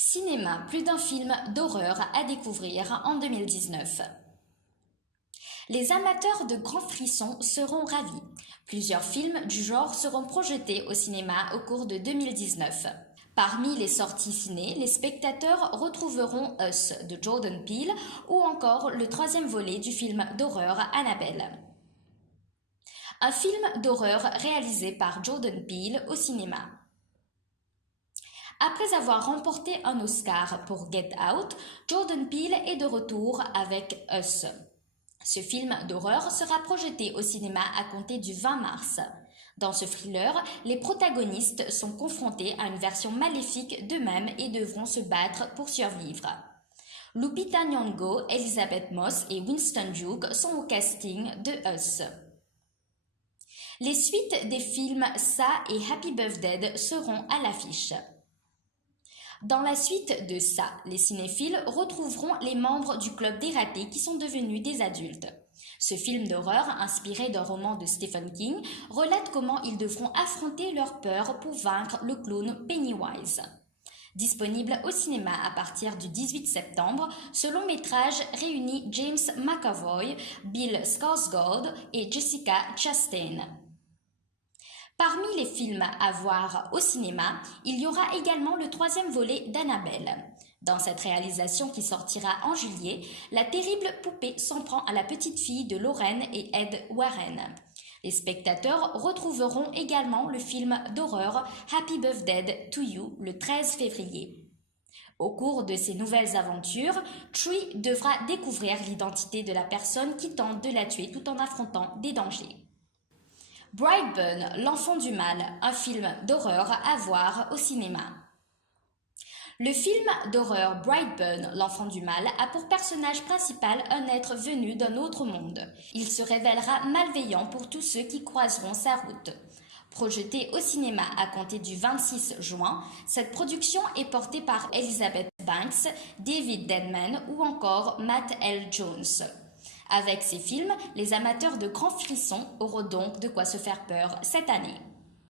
Cinéma, plus d'un film d'horreur à découvrir en 2019. Les amateurs de grands frissons seront ravis. Plusieurs films du genre seront projetés au cinéma au cours de 2019. Parmi les sorties ciné, les spectateurs retrouveront Us de Jordan Peele ou encore le troisième volet du film d'horreur Annabelle. Un film d'horreur réalisé par Jordan Peele au cinéma. Après avoir remporté un Oscar pour Get Out, Jordan Peele est de retour avec Us. Ce film d'horreur sera projeté au cinéma à compter du 20 mars. Dans ce thriller, les protagonistes sont confrontés à une version maléfique d'eux-mêmes et devront se battre pour survivre. Lupita Nyong'o, Elizabeth Moss et Winston Duke sont au casting de Us. Les suites des films Sa et Happy Birthday seront à l'affiche. Dans la suite de Ça, les cinéphiles retrouveront les membres du club des ratés qui sont devenus des adultes. Ce film d'horreur, inspiré d'un roman de Stephen King, relate comment ils devront affronter leur peur pour vaincre le clown Pennywise. Disponible au cinéma à partir du 18 septembre, ce long métrage réunit James McAvoy, Bill Skarsgård et Jessica Chastain. Parmi les films à voir au cinéma, il y aura également le troisième volet d'Annabelle. Dans cette réalisation qui sortira en juillet, la terrible poupée s'en prend à la petite fille de Lorraine et Ed Warren. Les spectateurs retrouveront également le film d'horreur Happy Birthday to You le 13 février. Au cours de ces nouvelles aventures, Tree devra découvrir l'identité de la personne qui tente de la tuer tout en affrontant des dangers. Brightburn, l'enfant du mal, un film d'horreur à voir au cinéma. Le film d'horreur Brightburn, l'enfant du mal, a pour personnage principal un être venu d'un autre monde. Il se révélera malveillant pour tous ceux qui croiseront sa route. Projeté au cinéma à compter du 26 juin, cette production est portée par Elizabeth Banks, David Denman ou encore Matt L. Jones. Avec ces films, les amateurs de grands frissons auront donc de quoi se faire peur cette année.